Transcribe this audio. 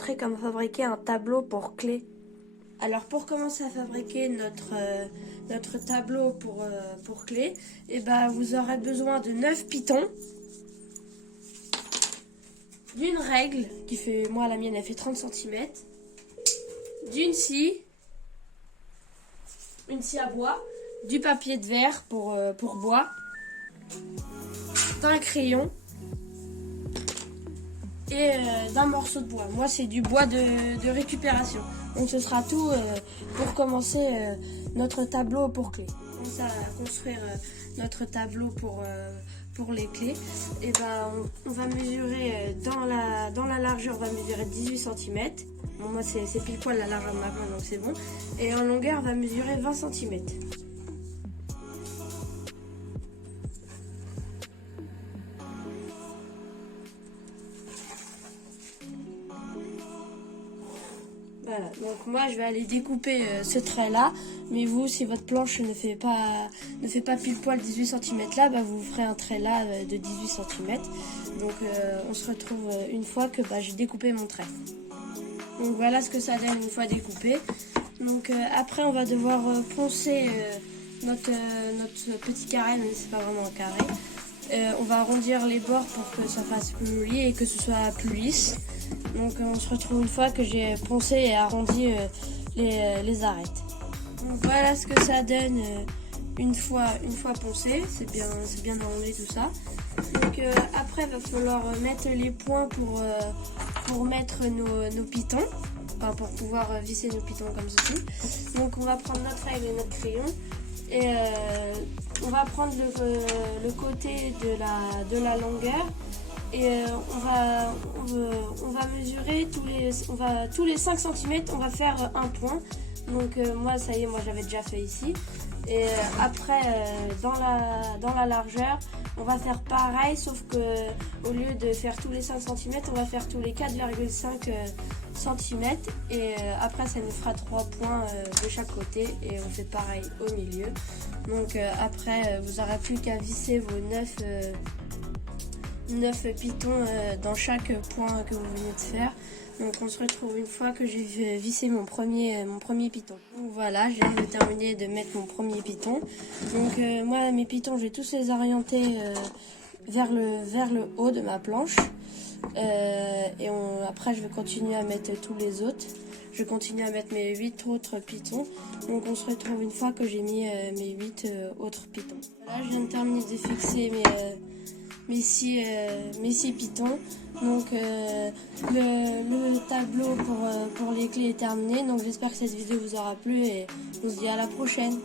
montrer comment fabriquer un tableau pour clé. Alors pour commencer à fabriquer notre tableau pour clé, vous aurez besoin de 9 pitons, d'une règle qui fait, moi la mienne elle fait 30 cm, d'une scie, une scie à bois, du papier de verre pour bois, d'un crayon et d'un morceau de bois. Moi c'est du bois de récupération. Donc ce sera tout pour commencer notre tableau pour clés. On commence à construire notre tableau pour les clés. Et on va mesurer dans la largeur, on va mesurer 18 cm. Bon, moi c'est pile poil la largeur de ma main, donc c'est bon. Et en longueur on va mesurer 20 cm. Voilà, donc moi je vais aller découper ce trait là, mais vous si votre planche ne fait pas pile poil 18 cm là, vous ferez un trait là de 18 cm. Donc on se retrouve une fois que j'ai découpé mon trait. Donc voilà ce que ça donne une fois découpé. Donc après on va devoir poncer notre petit carré, mais c'est pas vraiment un carré. On va arrondir les bords pour que ça fasse plus joli et que ce soit plus lisse. Donc on se retrouve une fois que j'ai poncé et arrondi les arêtes. Donc voilà ce que ça donne une fois poncé, c'est bien arrondi tout ça. Donc après il va falloir mettre les points pour mettre nos pitons, enfin, pour pouvoir visser nos pitons comme ceci. Donc on va prendre notre règle et notre crayon et on va prendre le côté de la longueur. Et on va mesurer tous les 5 cm, on va faire un point. Donc moi ça y est, moi j'avais déjà fait ici. Et après dans la largeur, on va faire pareil, sauf que au lieu de faire tous les 5 cm, on va faire tous les 4,5 cm. Et après ça nous fera 3 points de chaque côté et on fait pareil au milieu. Donc après vous n'aurez plus qu'à visser vos 9 pitons dans chaque point que vous venez de faire. Donc on se retrouve une fois que j'ai vissé mon premier piton. Donc voilà, je viens de terminer de mettre mon premier piton. Donc moi mes pitons, je vais tous les orienter vers le haut de ma planche. Après je vais continuer à mettre tous les autres. Je continue à mettre mes 8 autres pitons. Donc on se retrouve une fois que j'ai mis mes 8 autres pitons. Là je viens de terminer de fixer mes 6 pitons. Donc le tableau pour les clés est terminé. Donc j'espère que cette vidéo vous aura plu et on se dit à la prochaine.